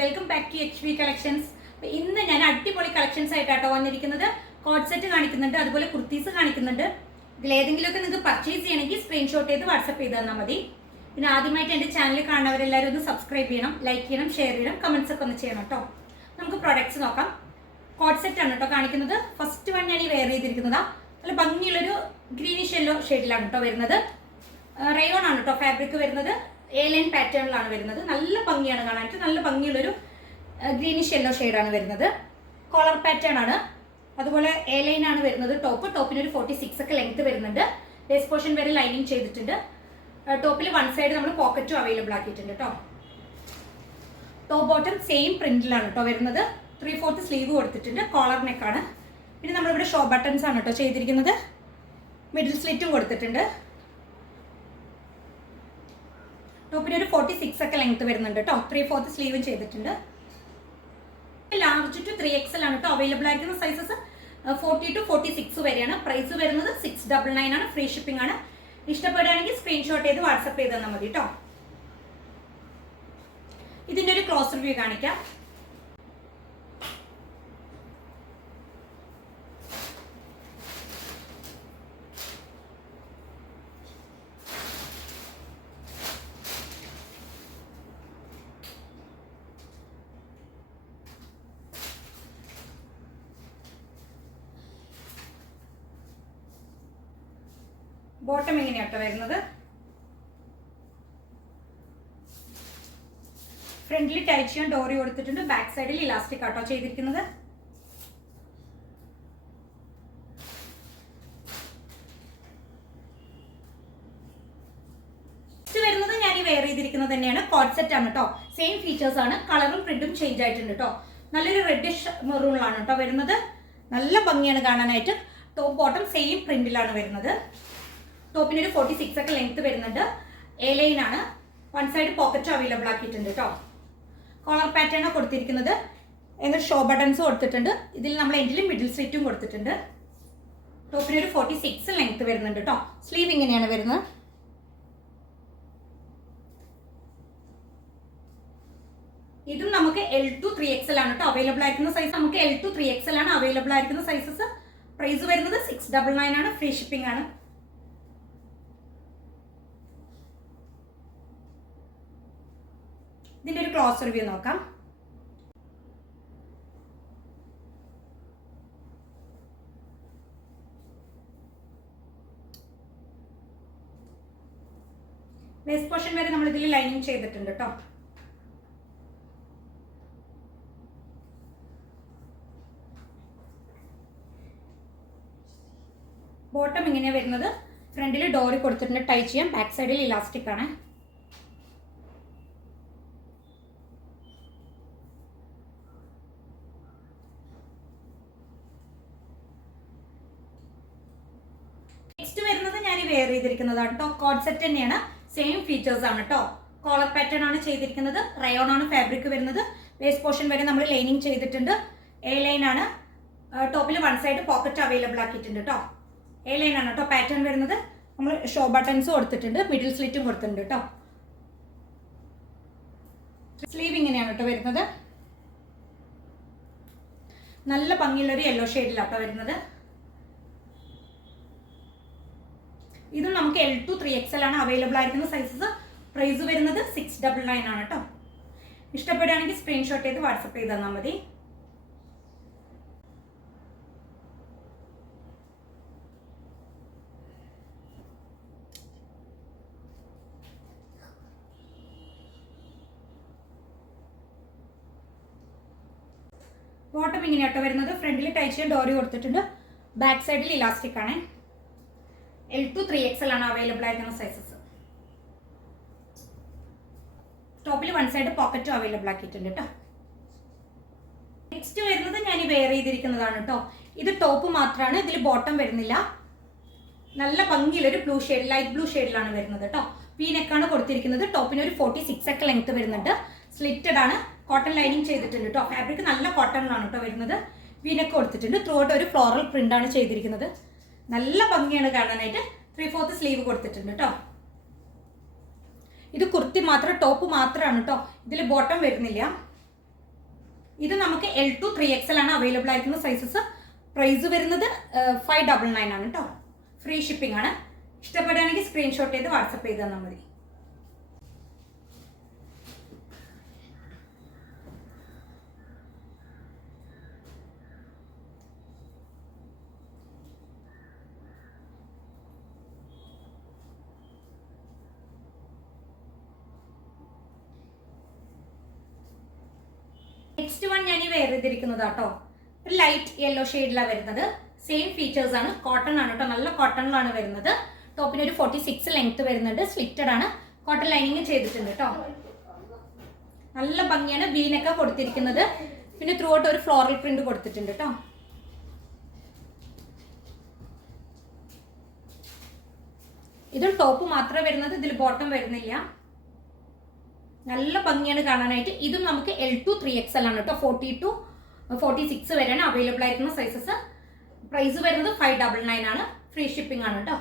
Welcome back to H V collections ഇന്ന് ഞാൻ അടിപൊളി കളക്ഷൻസ് ആയിട്ടാട്ടോ വന്നിരിക്കുന്നത്. കോഡ് സെറ്റ് കാണിക്കുന്നുണ്ട് അതുപോലെ കുർത്തീസ് കാണിക്കുന്നുണ്ട്. ഇതിൽ ഏതെങ്കിലുമൊക്കെ നിങ്ങൾക്ക് പർച്ചേസ് ചെയ്യണമെങ്കിൽ സ്ക്രീൻഷോട്ട് ചെയ്ത് വാട്സപ്പ് ചെയ്ത് തന്നാൽ മതി. പിന്നെ ആദ്യമായിട്ട് എന്റെ ചാനൽ കാണുന്നവരെല്ലാവരും ഒന്ന് സബ്സ്ക്രൈബ് ചെയ്യണം ലൈക്ക് ചെയ്യണം ഷെയർ ചെയ്യണം കമൻസ് ഒക്കെ ഒന്ന് ചെയ്യണം കേട്ടോ നമുക്ക് പ്രൊഡക്ട്സ് നോക്കാം. കോഡ് സെറ്റ് ആണ് കേട്ടോ കാണിക്കുന്നത്. ഫസ്റ്റ് വൺ ഞാൻ ഈ വെയർ ചെയ്തിരിക്കുന്നതാ. നല്ല ഭംഗിയുള്ളൊരു ഗ്രീനിഷ് യെല്ലോ ഷെയ്ഡിലാണ് കേട്ടോ വരുന്നത്. റയോൺ ആണ് കേട്ടോ ഫാബ്രിക് വരുന്നത്. എ ലൈൻ പാറ്റേണിലാണ് വരുന്നത്. നല്ല ഭംഗിയാണ് കാണാനായിട്ട് നല്ല ഭംഗിയുള്ളൊരു ഗ്രീനിഷ് യെല്ലോ ഷെയ്ഡാണ് വരുന്നത്. കോളർ പാറ്റേൺ ആണ്. അതുപോലെ എ ലൈൻ ആണ് വരുന്നത് ടോപ്പ് ടോപ്പിന് ഒരു ഫോർട്ടി സിക്സ് ഒക്കെ ലെങ്ത് വരുന്നുണ്ട്. ബേസ് പോർഷൻ വരെ ലൈനിങ് ചെയ്തിട്ടുണ്ട്. ടോപ്പിൽ വൺ സൈഡ് നമ്മൾ പോക്കറ്റും അവൈലബിൾ ആക്കിയിട്ടുണ്ട് കേട്ടോ ടോപ്പ് ബോട്ടം സെയിം പ്രിന്റിലാണ് കേട്ടോ വരുന്നത്. ത്രീ ഫോർത്ത് സ്ലീവ് കൊടുത്തിട്ടുണ്ട് കോളർ നെക്കാണ് പിന്നെ നമ്മളിവിടെ ഷോ ബട്ടൺസ് ആണ് കേട്ടോ ചെയ്തിരിക്കുന്നത്. മിഡിൽ സ്ലിറ്റും കൊടുത്തിട്ടുണ്ട്. ടോപ്പിന് ഒരു ഫോർട്ടി സിക്സ് ഒക്കെ ലെങ്ത് വരുന്നുണ്ട് കേട്ടോ ത്രീ ഫോർത്ത് സ്ലീവും ചെയ്തിട്ടുണ്ട്. ലാർജ് ടു ത്രീ എക്സൽ ആണ് കേട്ടോ അവൈലബിൾ ആയിരിക്കുന്ന sizes forty two forty six വരെയാണ്. പ്രൈസ് വരുന്നത് സിക്സ് ഡബിൾ നയൻ ആണ്. ഫ്രീ ഷിപ്പിംഗ് ആണ്. ഇഷ്ടപ്പെടുകയാണെങ്കിൽ സ്ക്രീൻഷോട്ട് ചെയ്ത് വാട്സപ്പ് ചെയ്ത് തന്നാൽ മതി കേട്ടോ ഇതിന്റെ ഒരു ക്ലോസ് റിവ്യൂ കാണിക്കാം. ബോട്ടം എങ്ങനെയാട്ടോ വരുന്നത്. ഫ്രണ്ടിൽ ടൈറ്റ് ചെയ്യാൻ ഡോറി കൊടുത്തിട്ടുണ്ട്. ബാക്ക് സൈഡിൽ ഇലാസ്റ്റിക് ആട്ടോ ചെയ്തിരിക്കുന്നത്. വരുന്നത് ഞാൻ ഈ വെയർ ചെയ്തിരിക്കുന്നത് തന്നെയാണ്. കോൺസെപ്റ്റ് ആണ് കേട്ടോ സെയിം ഫീച്ചേഴ്സ് ആണ്. കളറും പ്രിന്റും ചേഞ്ച് ആയിട്ടുണ്ട് കേട്ടോ നല്ലൊരു റെഡിഷ് മെറൂണിലാണ് കേട്ടോ വരുന്നത്. നല്ല ഭംഗിയാണ് കാണാനായിട്ട്. ടോപ്പ് ബോട്ടം സെയിം പ്രിന്റിലാണ് വരുന്നത്. ടോപ്പിന് ഒരു ഫോർട്ടി സിക്സ് ഒക്കെ ലെങ്ത് വരുന്നുണ്ട്. എ ലൈൻ ആണ്. വൺ സൈഡ് പോക്കറ്റ് അവൈലബിൾ ആക്കിയിട്ടുണ്ട് കേട്ടോ കോളർ പാറ്റേൺ ആണ് കൊടുത്തിരിക്കുന്നത്. എന്നിട്ട് ഷോ ബട്ടൺസ് കൊടുത്തിട്ടുണ്ട്. ഇതിൽ നമ്മൾ എൻഡിലും മിഡിൽ സ്ലിറ്റും കൊടുത്തിട്ടുണ്ട്. ടോപ്പിന് ഒരു ഫോർട്ടി സിക്സ് ലെങ്ത് വരുന്നുണ്ട് കേട്ടോ സ്ലീവ് ഇങ്ങനെയാണ് വരുന്നത്. ഇതും നമുക്ക് എൽ ടു ത്രീ എക്സൽ ആണ് കേട്ടോ അവൈലബിൾ ആയിരിക്കുന്ന സൈസ് നമുക്ക് എൽ ടു ത്രീ എക്സൽ ആണ്. അവൈലബിൾ ആയിരിക്കുന്ന സൈസസ് പ്രൈസ് വരുന്നത് സിക്സ് ഡബിൾ നയൻ ആണ്. ഫ്രീ ഷിപ്പിംഗ് ആണ്. ഇതിന്റെ ഒരു ക്ലോസ് റിവ്യൂ നോക്കാം. വേസ്റ്റ് പോർഷൻ വരെ നമ്മൾ ഇതിൽ ലൈനിങ് ചെയ്തിട്ടുണ്ട് കേട്ടോ ബോട്ടം ഇങ്ങനെയാണ് വരുന്നത്. ഫ്രണ്ടിൽ ഡോറി കൊടുത്തിട്ടുണ്ട് ടൈ ചെയ്യാം. ബാക്ക് സൈഡിൽ ഇലാസ്റ്റിക് ആണ് നെക്സ്റ്റ് വരുന്നത് ഞാൻ വെയർ ചെയ്തിരിക്കുന്നതാണ് കേട്ടോ. കോഡ് സെറ്റ് തന്നെയാണ്. സെയിം ഫീച്ചേഴ്സ് ആണ് കേട്ടോ. കോളർ പാറ്റേൺ ആണ് ചെയ്തിരിക്കുന്നത്. റയോൺ ആണ് ഫാബ്രിക് വരുന്നത്. വേസ്റ്റ് പോർഷൻ വരെ നമ്മൾ ലൈനിങ് ചെയ്തിട്ടുണ്ട്. എ ലൈൻ ആണ്. ടോപ്പിൽ വൺ സൈഡ് പോക്കറ്റ് അവൈലബിൾ ആക്കിയിട്ടുണ്ട് കേട്ടോ. എ ലൈൻ ആണ് കേട്ടോ പാറ്റേൺ വരുന്നത്. നമ്മൾ ഷോ ബട്ടൺസ് കൊടുത്തിട്ടുണ്ട്. മിഡിൽ സ്ലിറ്റും കൊടുത്തിട്ടുണ്ട് കേട്ടോ. സ്ലീവ് ഇങ്ങനെയാണ് കേട്ടോ വരുന്നത്. നല്ല ഭംഗിയുള്ളൊരു യെല്ലോ ഷെയ്ഡിലാട്ടോ വരുന്നത്. ഇതും നമുക്ക് L to three X L ആണ് അവൈലബിൾ ആയിരിക്കുന്ന സൈസസ് പ്രൈസ് വരുന്നത് സിക്സ് ഡബിൾ നയൻ ആണ് കേട്ടോ ഇഷ്ടപ്പെടുകയാണെങ്കിൽ സ്ക്രീൻഷോട്ട് ചെയ്ത് വാട്സപ്പ് ചെയ്ത് തന്നാൽ മതി. ബോട്ടം ഇങ്ങനെയാട്ടോ വരുന്നത്. ഫ്രണ്ടിൽ ചെയ്യാൻ ഡോറി കൊടുത്തിട്ടുണ്ട്. ബാക്ക് സൈഡിൽ ഇലാസ്റ്റിക് ആണ്. എൽ ടു ത്രീ എക്സൽ ആണ് അവൈലബിൾ ആയിരിക്കുന്ന സൈസസ് ടോപ്പിൽ വൺ സൈഡ് പോക്കറ്റും അവൈലബിൾ ആക്കിയിട്ടുണ്ട് കേട്ടോ നെക്സ്റ്റ് വരുന്നത് ഞാൻ വെയർ ചെയ്തിരിക്കുന്നതാണ് കേട്ടോ ഇത് ടോപ്പ് മാത്രമാണ് ഇതിൽ ബോട്ടം വരുന്നില്ല. നല്ല ഭംഗിയിലൊരു ബ്ലൂ ഷെയ്ഡ് ലൈറ്റ് ബ്ലൂ ഷെയ്ഡിലാണ് വരുന്നത് കേട്ടോ പീനെക്കാണ് കൊടുത്തിരിക്കുന്നത്. ടോപ്പിന് ഒരു ഫോർട്ടി സിക്സ് ഒക്കെ ലെങ്ത് വരുന്നുണ്ട്. സ്ലിറ്റഡ് ആണ്. കോട്ടൺ ലൈനിങ് ചെയ്തിട്ടുണ്ട് കേട്ടോ ഫാബ്രിക് നല്ല കോട്ടണിലാണ് കേട്ടോ വരുന്നത്. വി നെക്ക് കൊടുത്തിട്ടുണ്ട്. ത്രൂ ഔട്ട് ഒരു ഫ്ലോറൽ പ്രിന്റ് ആണ് ചെയ്തിരിക്കുന്നത്. നല്ല ഭംഗിയാണ് കാണാനായിട്ട്. ത്രീ ഫോർത്ത് സ്ലീവ് കൊടുത്തിട്ടുണ്ട് കേട്ടോ ഇത് കുർത്തി മാത്രം ടോപ്പ് മാത്രമാണ് കേട്ടോ ഇതിൽ ബോട്ടം വരുന്നില്ല. ഇത് നമുക്ക് L to three X L ആണ് അവൈലബിൾ ആയിരിക്കുന്ന സൈസസ് പ്രൈസ് വരുന്നത് ഫൈവ് ഡബിൾ നയൻ ആണ് കേട്ടോ ഫ്രീ ഷിപ്പിംഗ് ആണ്. ഇഷ്ടപ്പെടുകയാണെങ്കിൽ സ്ക്രീൻഷോട്ട് ചെയ്ത് വാട്സപ്പ് ചെയ്ത് തന്നാൽ മതി. വൺ ഞാൻ ഈ വെയർ ചെയ്തിരിക്കുന്നത് കേട്ടോ ഒരു ലൈറ്റ് യെല്ലോ ഷെയ്ഡിലാണ് വരുന്നത്. സെയിം ഫീച്ചേഴ്സ് ആണ്. കോട്ടൺ ആണ് കേട്ടോ നല്ല കോട്ടണിലാണ് വരുന്നത്. ടോപ്പിന് ഒരു ഫോർട്ടി സിക്സ് ലെങ്ത് വരുന്നുണ്ട്. സ്ലിറ്റഡ് ആണ്. കോട്ടൺ ലൈനിങ് ചെയ്തിട്ടുണ്ട് കേട്ടോ നല്ല ഭംഗിയാണ് ബീനൊക്കെ കൊടുത്തിരിക്കുന്നത്. പിന്നെ ത്രൂ ഔട്ട് ഒരു ഫ്ലോറൽ പ്രിന്റ് കൊടുത്തിട്ടുണ്ട് കേട്ടോ ഇതിൽ ടോപ്പ് മാത്രമേ വരുന്നത്. ഇതിൽ ബോട്ടം വരുന്നില്ല. നല്ല ഭംഗിയാണ് കാണാനായിട്ട്. ഇതും നമുക്ക് L to three X L ആണ് കേട്ടോ. ഫോർട്ടി ടു ഫോർട്ടി സിക്സ് വരെയാണ് അവൈലബിൾ ആയിരിക്കുന്ന സൈസസ് പ്രൈസ് വരുന്നത് ഫൈവ് ഡബിൾ നയൻ ആണ്. ഫ്രീ ഷിപ്പിംഗ് ആണ് കേട്ടോ.